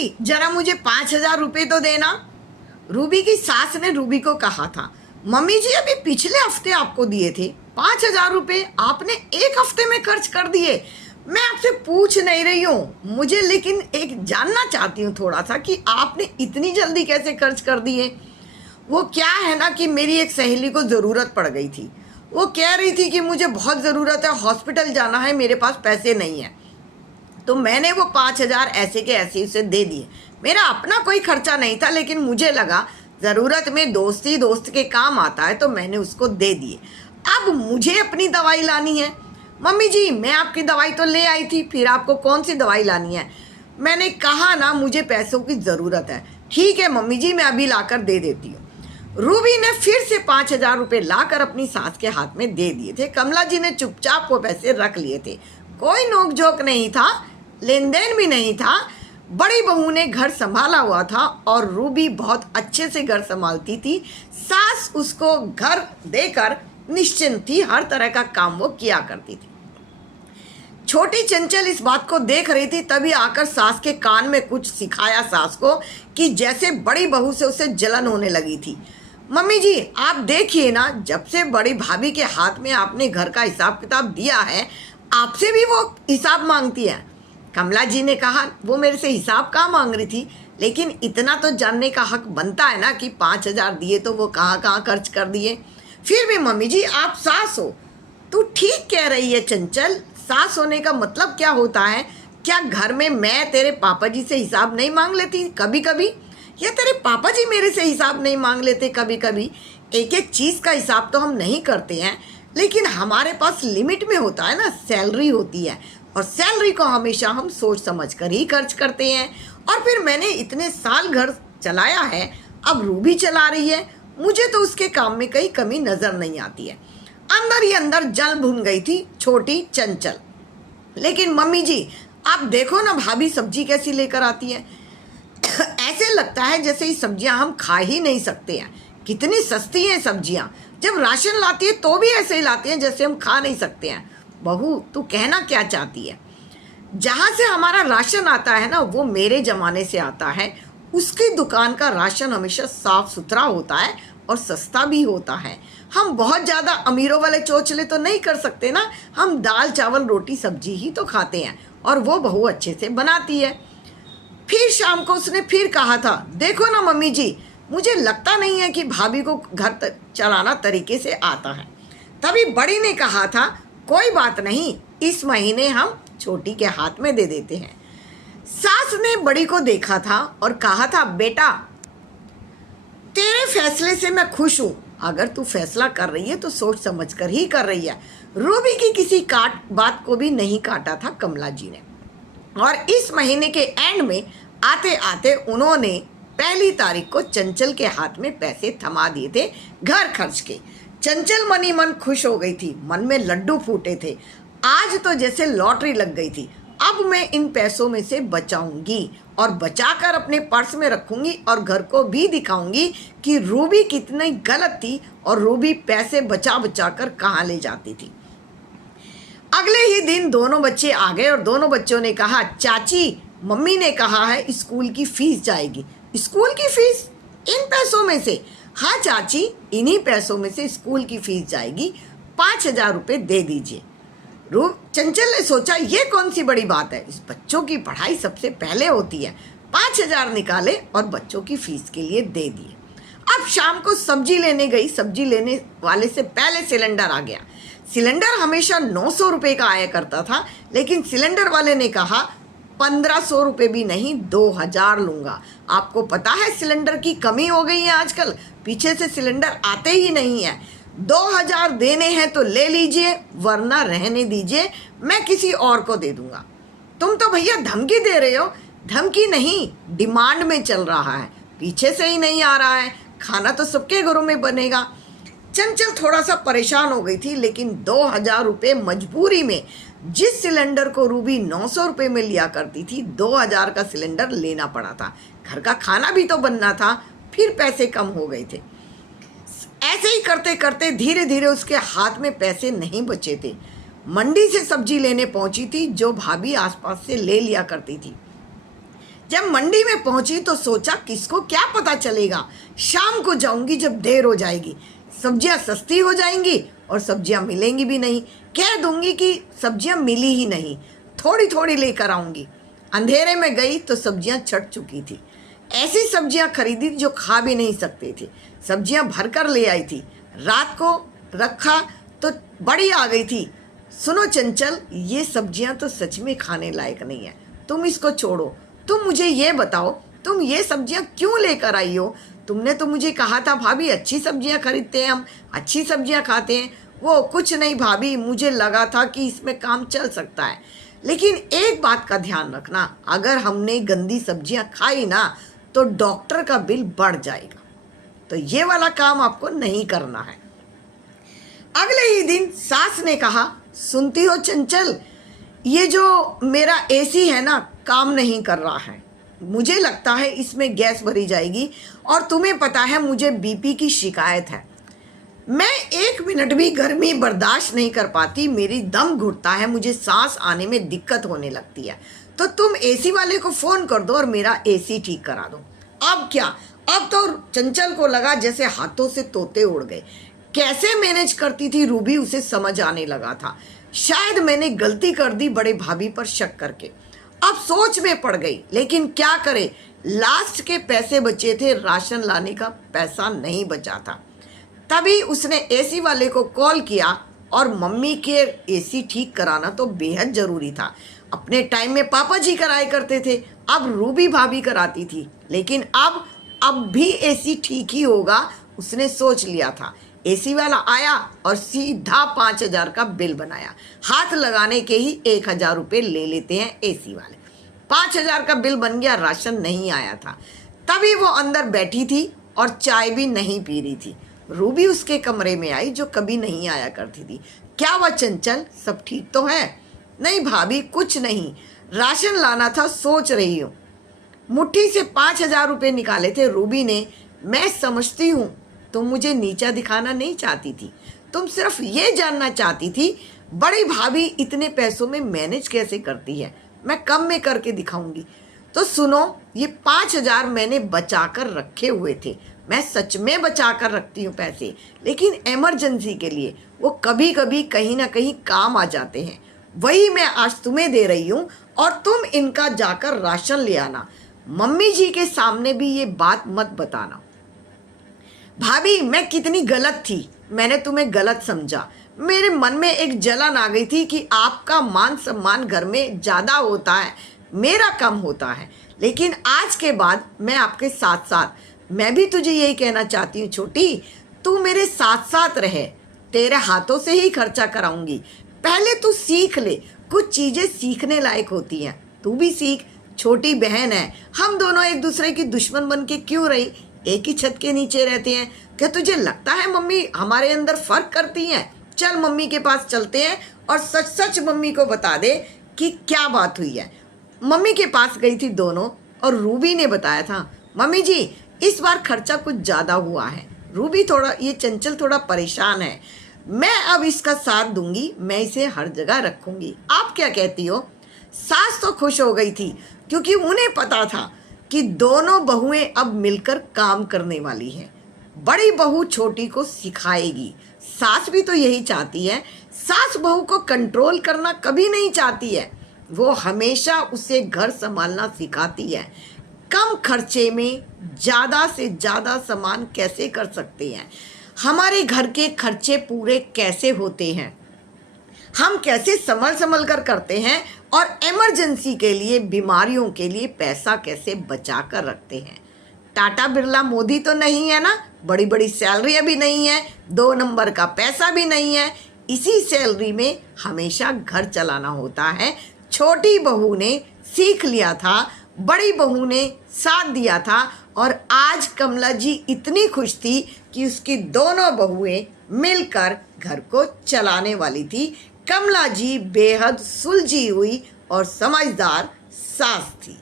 जी जरा मुझे 5,000 रुपये तो देना। रूबी की सास ने रूबी को कहा था, मम्मी जी अभी पिछले हफ्ते आपको दिए थे 5,000 रुपये, आपने एक हफ्ते में खर्च कर दिए। मैं आपसे पूछ नहीं रही हूँ, मुझे लेकिन एक जानना चाहती हूँ थोड़ा सा कि आपने इतनी जल्दी कैसे खर्च कर दिए। वो क्या है ना कि मेरी एक सहेली को ज़रूरत पड़ गई थी, वो कह रही थी कि मुझे बहुत ज़रूरत है, हॉस्पिटल जाना है, मेरे पास पैसे नहीं है, तो मैंने वो 5,000 ऐसे के ऐसे उसे दे दिए। मेरा अपना कोई खर्चा नहीं था, लेकिन मुझे लगा ज़रूरत में दोस्ती दोस्त के काम आता है, तो मैंने उसको दे दिए। अब मुझे अपनी दवाई लानी है। मम्मी जी मैं आपकी दवाई तो ले आई थी, फिर आपको कौन सी दवाई लानी है? मैंने कहा ना मुझे पैसों की ज़रूरत है। ठीक है मम्मी जी मैं अभी लाकर दे देती हूँ। रूबी ने फिर से 5,000 रुपये लाकर अपनी सास के हाथ में दे दिए थे। कमला जी ने चुपचाप वो पैसे रख लिए थे। कोई नोक झोंक नहीं था, लेन देन भी नहीं था। बड़ी बहू ने घर संभाला हुआ था और रूबी बहुत अच्छे से घर संभालती थी। सास उसको घर देकर निश्चिंत थी, हर तरह का काम वो किया करती थी। छोटी चंचल इस बात को देख रही थी, तभी आकर सास के कान में कुछ सिखाया सास को कि जैसे बड़ी बहू से उसे जलन होने लगी थी। मम्मी जी आप देखिए ना, जब से बड़ी भाभी के हाथ में आपने घर का हिसाब किताब दिया है, आपसे भी वो हिसाब मांगती है। कमला जी ने कहा वो मेरे से हिसाब कहाँ मांग रही थी, लेकिन इतना तो जानने का हक बनता है ना कि 5,000 दिए तो वो कहाँ कहाँ खर्च कर दिए। फिर भी मम्मी जी आप सास हो। तू ठीक कह रही है चंचल, सास होने का मतलब क्या होता है? क्या घर में मैं तेरे पापा जी से हिसाब नहीं मांग लेती कभी कभी, या तेरे पापा जी मेरे से हिसाब नहीं मांग लेते कभी कभी? एक एक चीज़ का हिसाब तो हम नहीं करते हैं, लेकिन हमारे पास लिमिट में होता है ना, सैलरी होती है, और सैलरी को हमेशा हम सोच समझ कर ही खर्च करते हैं। और फिर मैंने इतने साल घर चलाया है, अब रूबी चला रही है, मुझे तो उसके काम में कहीं कमी नज़र नहीं आती है। अंदर ही अंदर जल भुन गई थी छोटी चंचल। लेकिन मम्मी जी आप देखो ना भाभी सब्जी कैसी लेकर आती है, ऐसे लगता है जैसे ये सब्जियां हम खा ही नहीं सकते हैं। कितनी सस्ती हैं सब्जियां, जब राशन लाती है तो भी ऐसे ही लाती हैं जैसे हम खा नहीं सकते हैं। बहू तू कहना क्या चाहती है? जहाँ से हमारा राशन आता है ना वो मेरे ज़माने से आता है, उसकी दुकान का राशन हमेशा साफ सुथरा होता है और सस्ता भी होता है। हम बहुत ज़्यादा अमीरों वाले चोचले तो नहीं कर सकते ना, हम दाल चावल रोटी सब्जी ही तो खाते हैं, और वो बहू अच्छे से बनाती है। फिर शाम को उसने फिर कहा था, देखो ना मम्मी जी मुझे लगता नहीं है कि भाभी को घर चलाना तरीके से आता है। तभी बड़ी ने कहा था, कोई बात नहीं, इस महीने हम छोटी के हाथ में दे देते हैं। सास ने बड़ी को देखा था और कहा था, बेटा तेरे फैसले से मैं खुश हूँ, अगर तू फैसला कर रही है तो सोच समझ कर ही कर रही है। रूबी की किसी बात को भी नहीं काटा था कमला जी ने, और इस महीने के एंड में आते आते उन्होंने 1 तारीख को चंचल के हाथ में पैसे थमा दिए थे घर खर्च के। चंचल मनी मन खुश हो गई थी, मन में लड्डू फूटे थे। आज तो जैसे लॉटरी लग गई थी। अब मैं इन पैसों में से बचाऊंगी और बचाकर अपने पर्स में रखूंगी और घर को भी दिखाऊंगी कि रूबी कितनी गलत थी और रूबी पैसे बचा बचा कर कहाँ ले जाती थी। अगले ही दिन दोनों बच्चे आ गए और दोनों बच्चों ने कहा, चाची मम्मी ने कहा है स्कूल की फीस जाएगी। स्कूल की फीस इन पैसों में से? हाँ चाची इन्हीं पैसों में से स्कूल की फीस जाएगी, 5,000 रुपये दे दीजिए। चंचल ने सोचा ये कौन सी बड़ी बात है, इस बच्चों की पढ़ाई सबसे पहले होती है। 5,000 निकाले और बच्चों की फीस के लिए दे दिए। अब शाम को सब्जी लेने गई, सब्जी लेने वाले से पहले सिलेंडर आ गया। सिलेंडर हमेशा 900 रुपये का आया करता था, लेकिन सिलेंडर वाले ने कहा 1,500 रुपये भी नहीं, 2,000 लूँगा। आपको पता है सिलेंडर की कमी हो गई है आजकल, पीछे से सिलेंडर आते ही नहीं है। 2,000 देने हैं तो ले लीजिए, वरना रहने दीजिए, मैं किसी और को दे दूंगा। तुम तो भैया धमकी दे रहे हो। धमकी नहीं, डिमांड में चल रहा है, पीछे से ही नहीं आ रहा है। खाना तो सबके घरों में बनेगा। चंचल थोड़ा सा परेशान हो गई थी, लेकिन 2,000 रुपये मजबूरी में, जिस सिलेंडर को रूबी 900 रुपये में लिया करती थी, 2,000 का सिलेंडर लेना पड़ा था। घर का खाना भी तो बनना था, फिर पैसे कम हो गए थे। ऐसे ही करते करते धीरे धीरे उसके हाथ में पैसे नहीं बचे थे। मंडी से सब्जी लेने पहुंची थी, जो भाभी आसपास से ले लिया करती थी। जब मंडी में पहुंची तो सोचा किसको क्या पता चलेगा, शाम को जाऊंगी जब देर हो जाएगी, सब्जियां सस्ती हो जाएंगी और सब्जियां मिलेंगी भी नहीं। कह दूंगी कि सब्जियां मिली ही नहीं, थोड़ी थोड़ी लेकर आऊंगी। अंधेरे में गई तो सब्जियां छट चुकी थी। ऐसी सब्जियां खरीदी जो खा भी नहीं सकते थे। सब्जियां भरकर ले आई थी। रात को रखा तो बड़ी आ गई थी। सुनो चंचल, ये सब्जियां तो सच में खाने लायक नहीं है, तुम इसको छोड़ो। तुम मुझे ये बताओ, तुम ये सब्जियां क्यों लेकर आई हो? तुमने तो मुझे कहा था भाभी अच्छी सब्जियां खरीदते हैं, हम अच्छी सब्जियां खाते हैं। वो कुछ नहीं भाभी, मुझे लगा था कि इसमें काम चल सकता है। लेकिन एक बात का ध्यान रखना, अगर हमने गंदी सब्जियां खाई ना तो डॉक्टर का बिल बढ़ जाएगा, तो ये वाला काम आपको नहीं करना है। अगले ही दिन सास ने कहा, सुनती हो चंचल, ये जो मेरा एसी है ना काम नहीं कर रहा है, मुझे लगता है इसमें गैस भरी जाएगी और तुम्हें पता है मुझे बीपी की शिकायत है। मैं 1 मिनट भी गर्मी बर्दाश्त नहीं कर पाती, मेरी दम घुटता है, मुझे सांस आने में दिक्कत होने लगती है। तो तुम एसी वाले को फ़ोन कर दो और मेरा एसी ठीक करा दो। अब क्या, अब तो चंचल को लगा जैसे हाथों से तोते उड़ गए। कैसे मैनेज करती थी रूबी, उसे समझ आने लगा था। शायद मैंने गलती कर दी बड़े भाभी पर शक करके। अब सोच में पड़ गई, लेकिन क्या करे, लास्ट के पैसे बचे थे, राशन लाने का पैसा नहीं बचा था। तभी उसने एसी वाले को कॉल किया और मम्मी के एसी ठीक कराना तो बेहद ज़रूरी था। अपने टाइम में पापा जी कराए करते थे, अब रूबी भाभी कराती थी। लेकिन अब भी एसी ठीक ही होगा, उसने सोच लिया था। एसी वाला आया और सीधा 5,000 का बिल बनाया। हाथ लगाने के ही 1,000 रुपये ले लेते हैं एसी वाले। 5,000 का बिल बन गया, राशन नहीं आया था। तभी वो अंदर बैठी थी और चाय भी नहीं पी रही थी। रूबी उसके कमरे में आई, जो कभी नहीं आया करती थी। क्या हुआ चंचल, सब ठीक तो है? नहीं भाभी, कुछ नहीं, राशन लाना था, सोच रही हूँ। मुट्ठी से 5,000 रुपये निकाले थे रूबी ने। मैं समझती हूँ तुम मुझे नीचा दिखाना नहीं चाहती थी, तुम सिर्फ ये जानना चाहती थी बड़ी भाभी इतने पैसों में मैनेज कैसे करती है, मैं कम में करके दिखाऊंगी। तो सुनो, ये 5,000 मैंने बचा कर रखे हुए थे। मैं सच में बचा कर रखती हूँ पैसे, लेकिन इमरजेंसी के लिए वो कभी कभी कहीं ना कहीं काम आ जाते हैं। वही मैं आज तुम्हें दे रही हूँ और तुम इनका जाकर राशन ले आना। मम्मी जी के सामने भी ये बात मत बताना। भाभी, मैं कितनी गलत थी, मैंने तुम्हें गलत समझा। मेरे मन में एक जलन आ गई थी कि आपका मान सम्मान घर में ज़्यादा होता है, मेरा कम होता है। लेकिन आज के बाद मैं आपके साथ साथ, मैं भी तुझे यही कहना चाहती हूँ छोटी, तू मेरे साथ साथ रहे, तेरे हाथों से ही खर्चा कराऊंगी। पहले तू सीख ले, कुछ चीज़ें सीखने लायक होती हैं, तू भी सीख। छोटी बहन है, हम दोनों एक दूसरे की दुश्मन बन के क्यों रही, एक ही छत के नीचे रहते हैं। क्या तुझे लगता है मम्मी हमारे अंदर फर्क करती हैं? चल मम्मी के पास चलते हैं और सच सच मम्मी को बता दे कि क्या बात हुई है। मम्मी के पास गई थी दोनों और रूबी ने बताया था, मम्मी जी इस बार खर्चा कुछ ज़्यादा हुआ है, रूबी थोड़ा, ये चंचल थोड़ा परेशान है, मैं अब इसका साथ दूंगी, मैं इसे हर जगह रखूंगी, आप क्या कहती हो? सास तो खुश हो गई थी, क्योंकि उन्हें पता था कि दोनों बहुएं अब मिलकर काम करने वाली हैं। बड़ी बहू छोटी को सिखाएगी। सास भी तो यही चाहती है, सास बहू को कंट्रोल करना कभी नहीं चाहती है, वो हमेशा उसे घर संभालना सिखाती है। कम खर्चे में ज़्यादा से ज़्यादा सामान कैसे कर सकते हैं, हमारे घर के खर्चे पूरे कैसे होते हैं, हम कैसे संभल कर करते हैं, और इमरजेंसी के लिए, बीमारियों के लिए पैसा कैसे बचा कर रखते हैं। टाटा बिरला मोदी तो नहीं है ना, बड़ी बड़ी सैलरियाँ भी नहीं है, 2 नंबर का पैसा भी नहीं है, इसी सैलरी में हमेशा घर चलाना होता है। छोटी बहू ने सीख लिया था, बड़ी बहू ने साथ दिया था, और आज कमला जी इतनी खुश थी कि उसकी दोनों बहुएं मिलकर घर को चलाने वाली थी। कमला जी बेहद सुलझी हुई और समझदार सास थी।